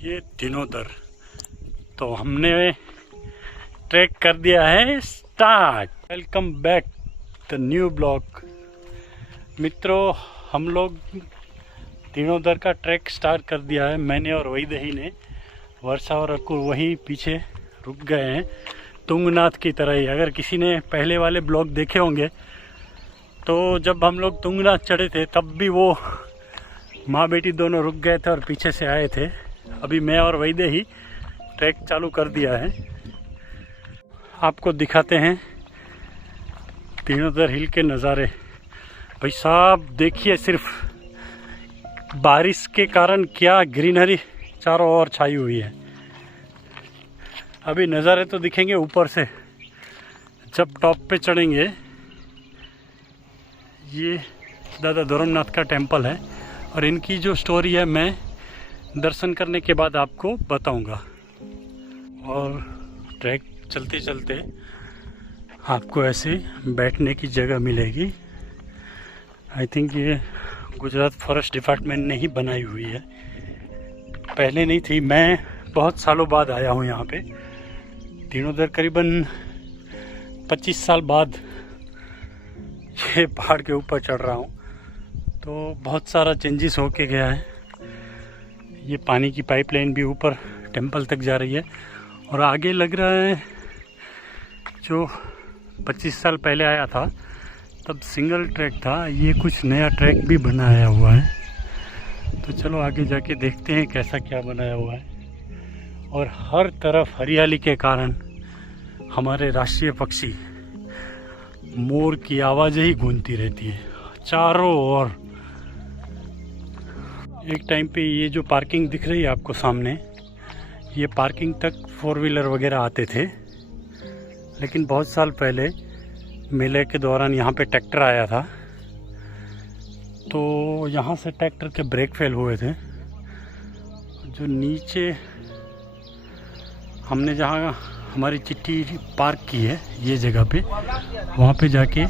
ये दिनोदर। तो हमने ट्रैक कर दिया है start. Welcome back the new blog. मित्रों, हम लोग दिनोदर का ट्रैक स्टार्ट कर दिया है, मैंने और वैदेही ने। वर्षा और अकुर वहीं पीछे रुक गए हैं, तुंगनाथ की तरह ही। अगर किसी ने पहले वाले ब्लॉग देखे होंगे तो जब हम लोग तुंगनाथ चढ़े थे तब भी वो माँ बेटी दोनों रुक गए थे और पीछे से आए थे। अभी मैं और वैदेही ट्रैक चालू कर दिया है। आपको दिखाते हैं दिनोदर हिल के नज़ारे। भाई साहब देखिए, सिर्फ बारिश के कारण क्या ग्रीनरी चारों ओर छाई हुई है। अभी नज़ारे तो दिखेंगे ऊपर से, जब टॉप पे चढ़ेंगे। ये दादा धर्मनाथ का टेंपल है और इनकी जो स्टोरी है मैं दर्शन करने के बाद आपको बताऊंगा। और ट्रैक चलते चलते आपको ऐसे बैठने की जगह मिलेगी। आई थिंक ये गुजरात फॉरेस्ट डिपार्टमेंट ने ही बनाई हुई है, पहले नहीं थी। मैं बहुत सालों बाद आया हूँ यहाँ पे दिनोदर, करीबन 25 साल बाद ये पहाड़ के ऊपर चढ़ रहा हूँ। तो बहुत सारा चेंजेस होके गया है। ये पानी की पाइपलाइन भी ऊपर टेंपल तक जा रही है। और आगे लग रहा है, जो 25 साल पहले आया था तब सिंगल ट्रैक था, ये कुछ नया ट्रैक भी बनाया हुआ है। तो चलो आगे जाके देखते हैं कैसा क्या बनाया हुआ है। और हर तरफ हरियाली के कारण हमारे राष्ट्रीय पक्षी मोर की आवाज़ें ही गूंजती रहती है चारों ओर। एक टाइम पे ये जो पार्किंग दिख रही है आपको सामने, ये पार्किंग तक 4 व्हीलर वगैरह आते थे। लेकिन बहुत साल पहले मेले के दौरान यहाँ पे ट्रैक्टर आया था, तो यहाँ से ट्रैक्टर के ब्रेक फेल हुए थे। जो नीचे हमने जहाँ हमारी चिट्ठी पार्क की है, ये जगह पे, वहाँ पे जाके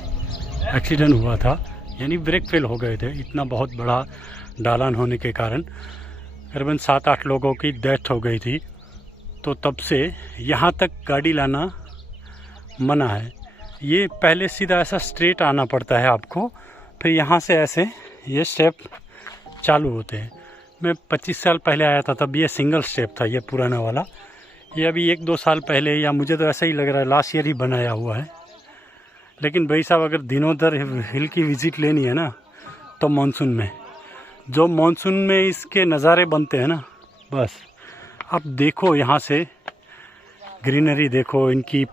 एक्सीडेंट हुआ था, यानी ब्रेक फेल हो गए थे। इतना बहुत बड़ा ढलान होने के कारण करीबन 7-8 लोगों की डेथ हो गई थी। तो तब से यहाँ तक गाड़ी लाना मना है। ये पहले सीधा ऐसा स्ट्रेट आना पड़ता है आपको, फिर यहाँ से ऐसे ये स्टेप चालू होते हैं। मैं 25 साल पहले आया था तब ये सिंगल स्टेप था, ये पुराना वाला। ये अभी 1-2 साल पहले, या मुझे तो ऐसा ही लग रहा है लास्ट ईयर ही बनाया हुआ है। लेकिन भाई साहब, अगर दिनोदर हिल की विज़िट लेनी है ना, तो मानसून में, जो मानसून में इसके नज़ारे बनते हैं ना, बस आप देखो यहाँ से ग्रीनरी देखो, इनकी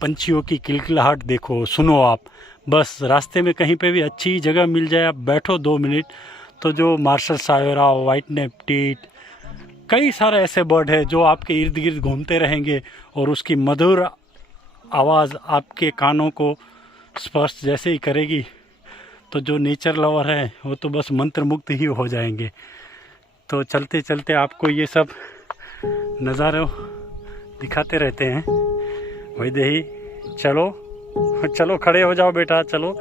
पंछियों की किलकिलाहट देखो, सुनो आप। बस रास्ते में कहीं पे भी अच्छी जगह मिल जाए, आप बैठो 2 मिनट, तो जो मार्शल सावेरा, वाइट नेप टीट, कई सारे ऐसे बर्ड है जो आपके इर्द गिर्द घूमते रहेंगे और उसकी मधुर आवाज़ आपके कानों को स्पर्श जैसे ही करेगी तो जो नेचर लवर है वो तो बस मंत्रमुग्ध ही हो जाएंगे। तो चलते चलते आपको ये सब नज़ारे दिखाते रहते हैं। वैदेही, चलो चलो खड़े हो जाओ बेटा, चलो।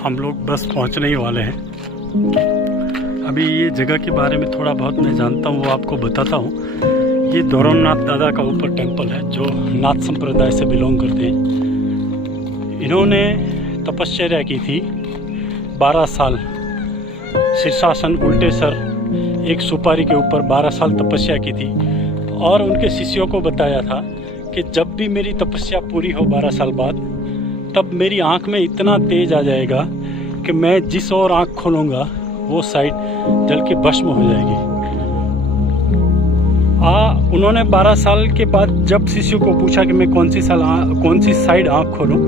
हम लोग बस पहुंचने ही वाले हैं। अभी ये जगह के बारे में थोड़ा बहुत मैं जानता हूँ, वो आपको बताता हूँ। ये धर्मनाथ दादा का ऊपर टेंपल है, जो नाथ संप्रदाय से बिलोंग करते हैं। इन्होंने तपस्या की थी 12 साल शीर्षासन उल्टे सर एक सुपारी के ऊपर 12 साल तपस्या की थी और उनके शिष्यों को बताया था कि जब भी मेरी तपस्या पूरी हो 12 साल बाद, तब मेरी आँख में इतना तेज आ जाएगा कि मैं जिस ओर आँख खोलूँगा वो साइड जल के भस्म हो जाएगी। उन्होंने 12 साल के बाद जब शिष्यों को पूछा कि मैं कौन सी साइड आँख खोलूँ,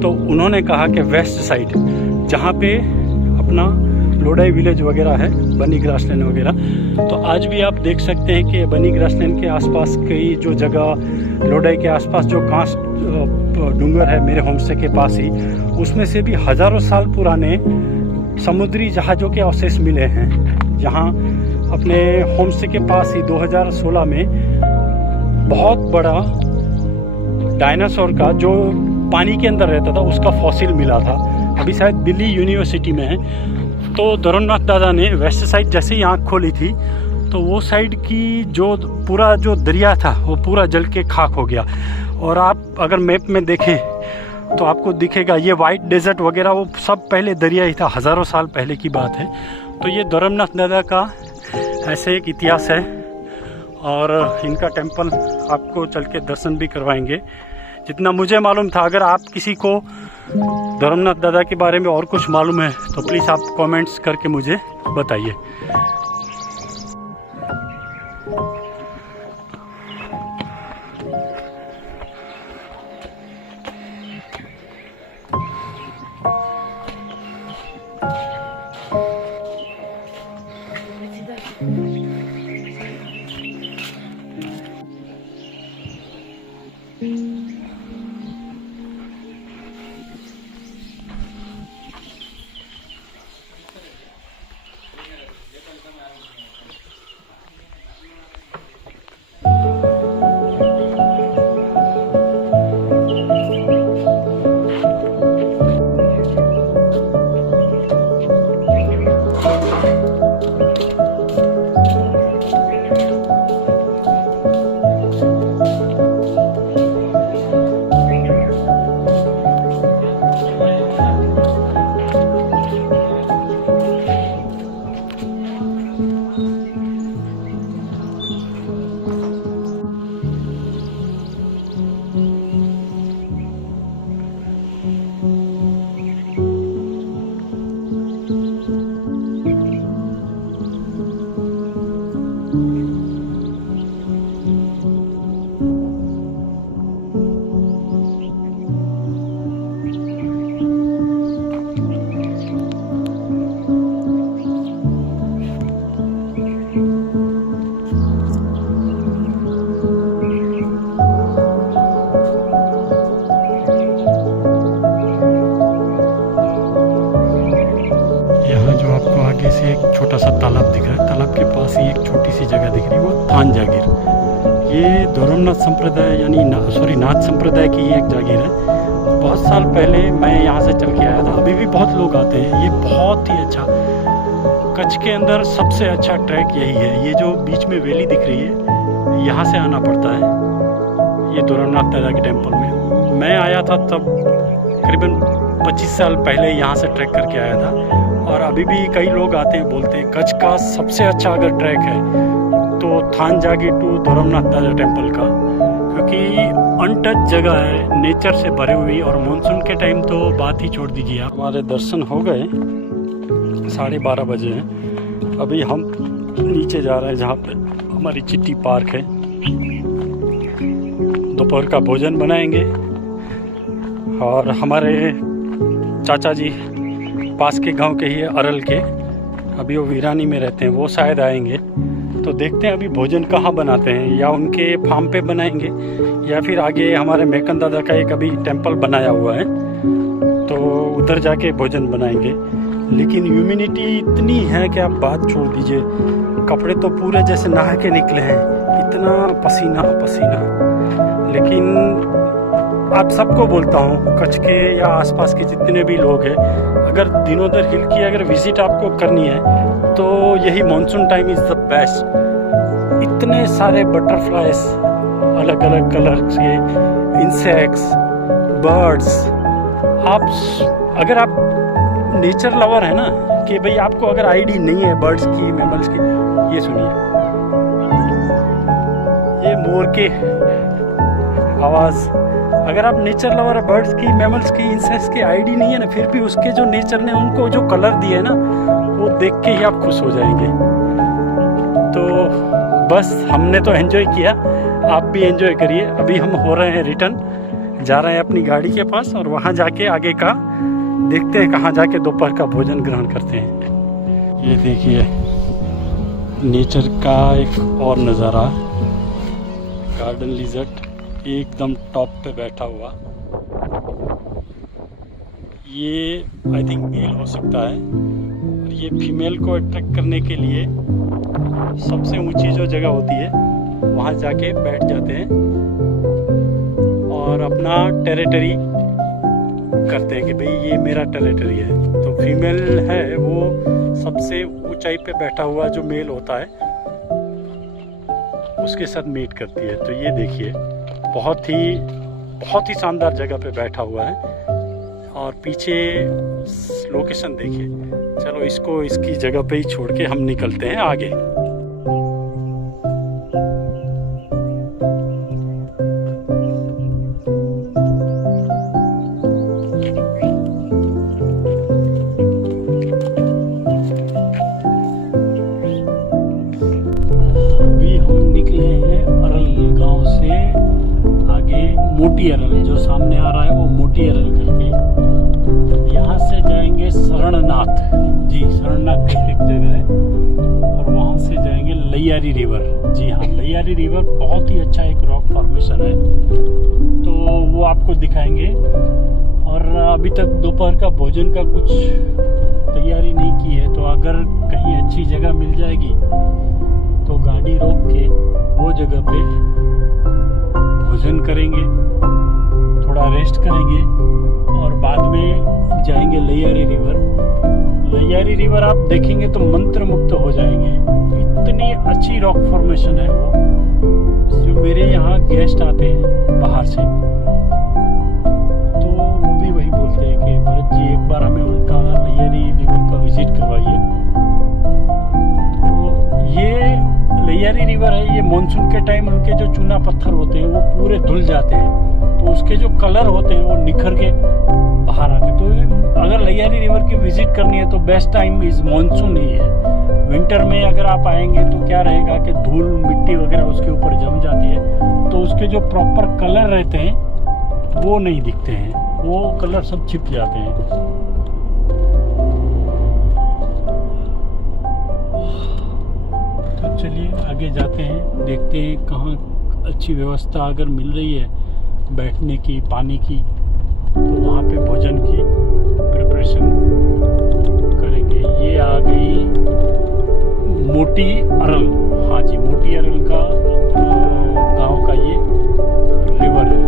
तो उन्होंने कहा कि वेस्ट साइड, जहाँ पे अपना लोडाई विलेज वगैरह है, बनी ग्रासलैंड वगैरह। तो आज भी आप देख सकते हैं कि बनी ग्रासलैंड के आसपास की जो जगह, लोडाई के आसपास जो कांस डूंगर है मेरे होमस्टे के पास ही, उसमें से भी हज़ारों साल पुराने समुद्री जहाज़ों के अवशेष मिले हैं। यहाँ अपने होमस्टे के पास ही 2016 में बहुत बड़ा डायनासोर का, जो पानी के अंदर रहता था, उसका फॉसिल मिला था। अभी शायद दिल्ली यूनिवर्सिटी में है। तो धर्मनाथ दादा ने वेस्ट साइड जैसे ही आँख खोली थी तो वो साइड की जो पूरा जो दरिया था वो पूरा जल के खाक हो गया। और आप अगर मैप में देखें तो आपको दिखेगा ये वाइट डेजर्ट वगैरह वो सब पहले दरिया ही था, हज़ारों साल पहले की बात है। तो ये धर्मनाथ दादा का ऐसे एक इतिहास है और इनका टेम्पल आपको चल के दर्शन भी करवाएंगे जितना मुझे मालूम था। अगर आप किसी को धर्मनाथ दादा के बारे में और कुछ मालूम है तो प्लीज़ आप कमेंट्स करके मुझे बताइए। छोटा सा तालाब दिख रहा है, तालाब के पास ही एक छोटी सी जगह दिख रही है, वो थान जागीर। ये धर्मनाथ संप्रदाय यानी नाथ संप्रदाय की एक जागीर है। बहुत साल पहले मैं यहाँ से चल के आया था, अभी भी बहुत लोग आते हैं। ये बहुत ही अच्छा, कच्छ के अंदर सबसे अच्छा ट्रैक यही है। ये जो बीच में वैली दिख रही है, यहाँ से आना पड़ता है ये धर्मनाथ दादा के टेम्पल में। मैं आया था तब करीबन 25 साल पहले यहाँ से ट्रैक करके आया था। और अभी भी कई लोग आते हैं, बोलते हैं कच्छ का सबसे अच्छा अगर ट्रैक है तो थान जागीर टू धर्मनाथ दादा टेम्पल का, क्योंकि अनटच जगह है, नेचर से भरे हुई। और मानसून के टाइम तो बात ही छोड़ दीजिए आप। हमारे दर्शन हो गए, 12:30 बजे हैं। अभी हम नीचे जा रहे हैं जहाँ पे हमारी चिट्टी पार्क है। दोपहर का भोजन बनाएंगे और हमारे चाचा जी पास के गांव के ही है, अरल के, अभी वो वीरानी में रहते हैं, वो शायद आएंगे। तो देखते हैं अभी भोजन कहाँ बनाते हैं, या उनके फार्म पे बनाएंगे या फिर आगे हमारे मेकन दादा का एक अभी टेम्पल बनाया हुआ है तो उधर जाके भोजन बनाएंगे। लेकिन ह्यूमिडिटी इतनी है कि आप बात छोड़ दीजिए, कपड़े तो पूरे जैसे नहा के निकले हैं, इतना पसीना पसीना। लेकिन आप सबको बोलता हूँ, कच्छ के या आसपास के जितने भी लोग हैं, अगर दिनोदर हिल की अगर विजिट आपको करनी है तो यही monsoon time is the best. इतने सारे बटरफ्लाइज, अलग अलग कलर के इंसेक्ट्स, बर्ड्स। आप अगर आप नेचर लवर है ना, कि भाई आपको अगर आईडी नहीं है बर्ड्स की, मैमल्स की, ये सुनिए, ये मोर के आवाज़। अगर आप नेचर लवर है, बर्ड्स की, मैमल्स की, इंसेक्ट्स की आईडी नहीं है ना, फिर भी उसके जो नेचर ने उनको जो कलर दिए है ना, वो देख के ही आप खुश हो जाएंगे। तो बस हमने तो एंजॉय किया, आप भी एंजॉय करिए। अभी हम हो रहे हैं रिटर्न, जा रहे हैं अपनी गाड़ी के पास, और वहाँ जाके आगे का देखते हैं, कहाँ जाके दोपहर का भोजन ग्रहण करते हैं। ये देखिए नेचर का एक और नज़ारा, गार्डन लिजर्ड एकदम टॉप पे बैठा हुआ। ये आई थिंक मेल हो सकता है, और ये फीमेल को अट्रैक्ट करने के लिए सबसे ऊंची जो जगह होती है वहाँ जाके बैठ जाते हैं और अपना टेरिटरी करते हैं कि भाई ये मेरा टेरिटरी है। तो फीमेल है वो सबसे ऊंचाई पे बैठा हुआ जो मेल होता है उसके साथ मीट करती है। तो ये देखिए बहुत ही शानदार जगह पे बैठा हुआ है, और पीछे लोकेशन देखिए। चलो इसको इसकी जगह पे ही छोड़ के हम निकलते हैं आगे। मोटी अरल जो सामने आ रहा है वो मोटी अरल करके, यहाँ से जाएंगे शरणनाथ जी, शरणनाथ करके एक जगह है, और वहाँ से जाएंगे लैयारी रिवर। जी हाँ, लैयारी रिवर बहुत ही अच्छा एक रॉक फॉर्मेशन है, तो वो आपको दिखाएंगे। और अभी तक दोपहर का भोजन का कुछ तैयारी नहीं की है, तो अगर कहीं अच्छी जगह मिल जाएगी तो गाड़ी रोक के वो जगह पे भोजन करेंगे, थोड़ा रेस्ट करेंगे, और बाद में जाएंगे लैयारी रिवर। लैयारी रिवर आप देखेंगे तो मंत्र मुक्त हो जाएंगे, इतनी अच्छी रॉक फॉर्मेशन है वो। जो मेरे यहाँ गेस्ट आते हैं बाहर से, तो वो भी वही बोलते हैं कि भरत जी एक बार हमें उनका लैयारी रिवर का विजिट करवाइए। तो ये लैयारी रिवर है, ये मानसून के टाइम उनके जो चूना पत्थर होते हैं वो पूरे धुल जाते हैं, तो उसके जो कलर होते हैं वो निखर के बाहर आते हैं। तो अगर लैयारी रिवर की विजिट करनी है तो बेस्ट टाइम इज मानसून ही है। विंटर में अगर आप आएंगे तो क्या रहेगा कि धूल मिट्टी वगैरह उसके ऊपर जम जाती है, तो उसके जो प्रॉपर कलर रहते हैं वो नहीं दिखते हैं, वो कलर सब छिप जाते हैं। तो चलिए आगे जाते हैं, देखते हैं कहाँ अच्छी व्यवस्था अगर मिल रही है बैठने की, पानी की, तो वहाँ पे भोजन की प्रिपरेशन करेंगे। ये आ गई मोटी अरल, हाँ जी, मोटी अरल का गांव का ये रिवर है।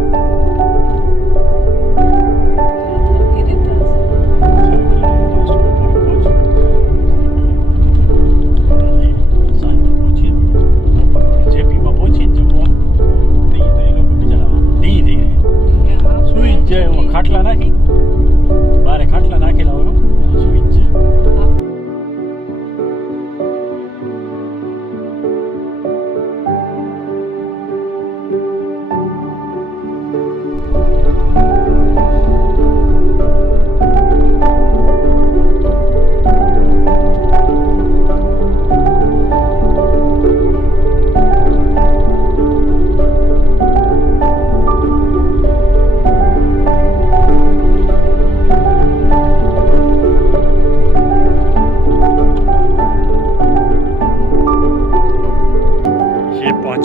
खाटला नाखी बारे खाटला नाखेला होगा स्विच।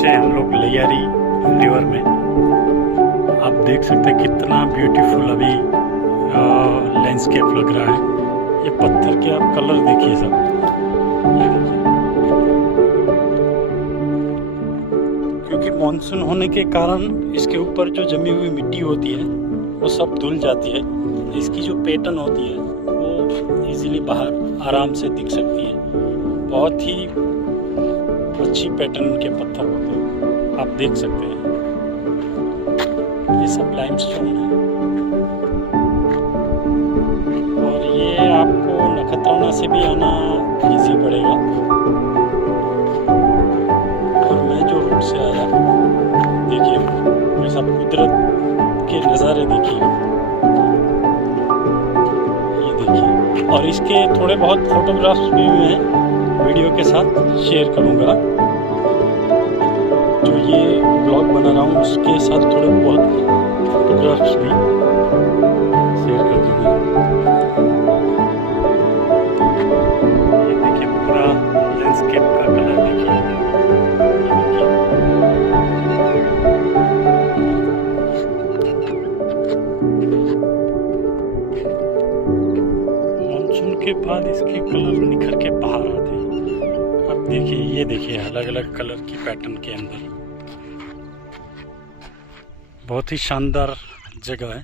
हम लोग लैयारी रिवर में, आप देख सकते हैं कितना ब्यूटीफुल अभी लैंडस्केप लग रहा है। ये पत्थर के आप कलर देखिए सब, ये देखिए, क्योंकि मानसून होने के कारण इसके ऊपर जो जमी हुई मिट्टी होती है वो सब धुल जाती है, इसकी जो पैटर्न होती है वो इजीली बाहर आराम से दिख सकती है। बहुत ही अच्छी पैटर्न के पत्थर होते हैं, आप देख सकते हैं। ये सब लाइमस्टोन है, और ये आप नखत्राना से भी आना इजी पड़ेगा। और मैं जो रूट से आया, देखिए वैसा कुदरत के नज़ारे देखिए, ये देखिए। और इसके थोड़े बहुत फोटोग्राफ्स भी मैं वीडियो के साथ शेयर करूँगा। जो ये ब्लॉग बना रहा हूँ उसके साथ थोड़े बहुत फोटोग्राफ्स भी शेयर कर दूँगा। ये देखिए पूरा लैंडस्केप का कलर देखिए, मानसून के बाद इसके कलर निखर के बाहर आते हैं। अब देखिए, ये देखिए अलग अलग कलर की पैटर्न के अंदर बहुत ही शानदार जगह है।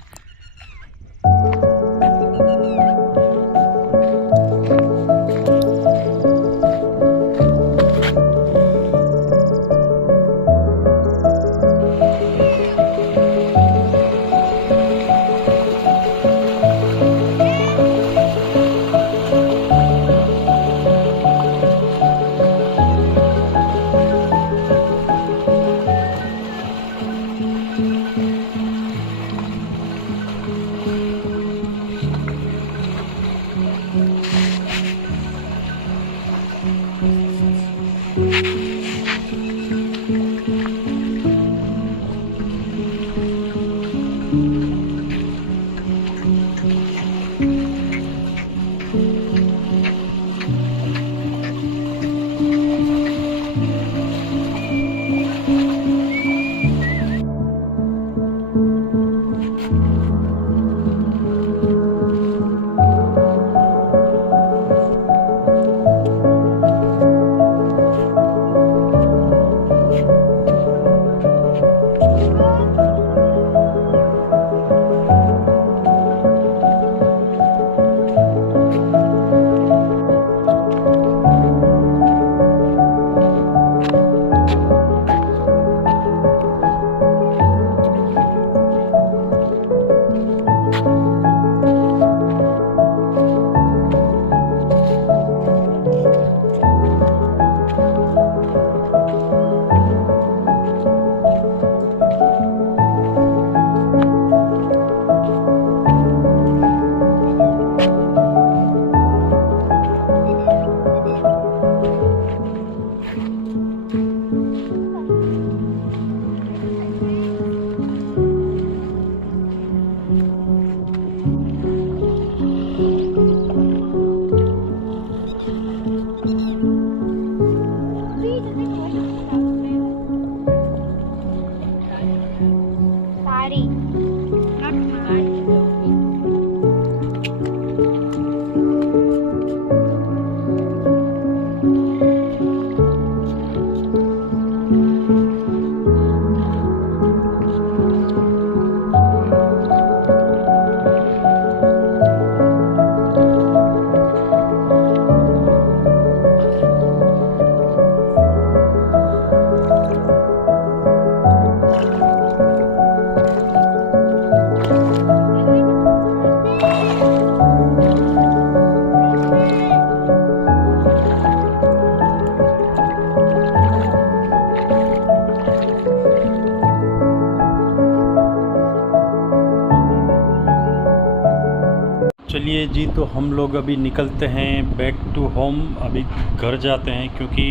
चलिए जी, तो हम लोग अभी निकलते हैं बैक टू होम। अभी घर जाते हैं क्योंकि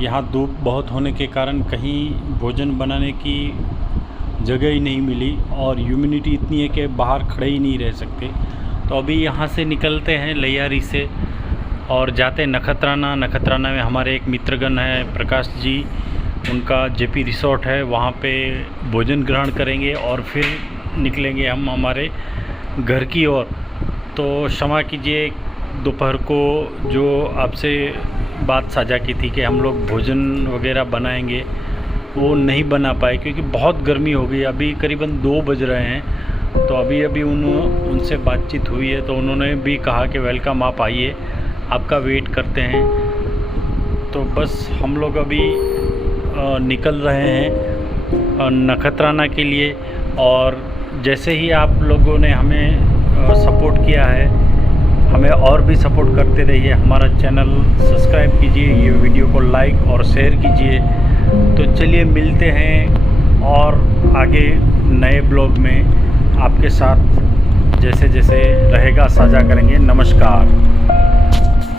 यहाँ धूप बहुत होने के कारण कहीं भोजन बनाने की जगह ही नहीं मिली और ह्यूमिडिटी इतनी है कि बाहर खड़े ही नहीं रह सकते। तो अभी यहाँ से निकलते हैं लैयारी से और जाते हैं नखत्राना। नखत्राना में हमारे एक मित्रगण है प्रकाश जी, उनका जेपी रिसोर्ट है, वहाँ पे भोजन ग्रहण करेंगे और फिर निकलेंगे हम हमारे घर की ओर। तो क्षमा कीजिए दोपहर को जो आपसे बात साझा की थी कि हम लोग भोजन वगैरह बनाएंगे, वो नहीं बना पाए क्योंकि बहुत गर्मी हो गई। अभी करीबन 2 बज रहे हैं। तो अभी उनसे बातचीत हुई है तो उन्होंने भी कहा कि वेलकम, आप आइए, आपका वेट करते हैं। तो बस हम लोग अभी निकल रहे हैं नखत्राना के लिए। और जैसे ही आप लोगों ने हमें सपोर्ट किया है हमें और भी सपोर्ट करते रहिए। हमारा चैनल सब्सक्राइब कीजिए, ये वीडियो को लाइक और शेयर कीजिए। तो चलिए मिलते हैं और आगे नए ब्लॉग में आपके साथ जैसे जैसे रहेगा साझा करेंगे। नमस्कार।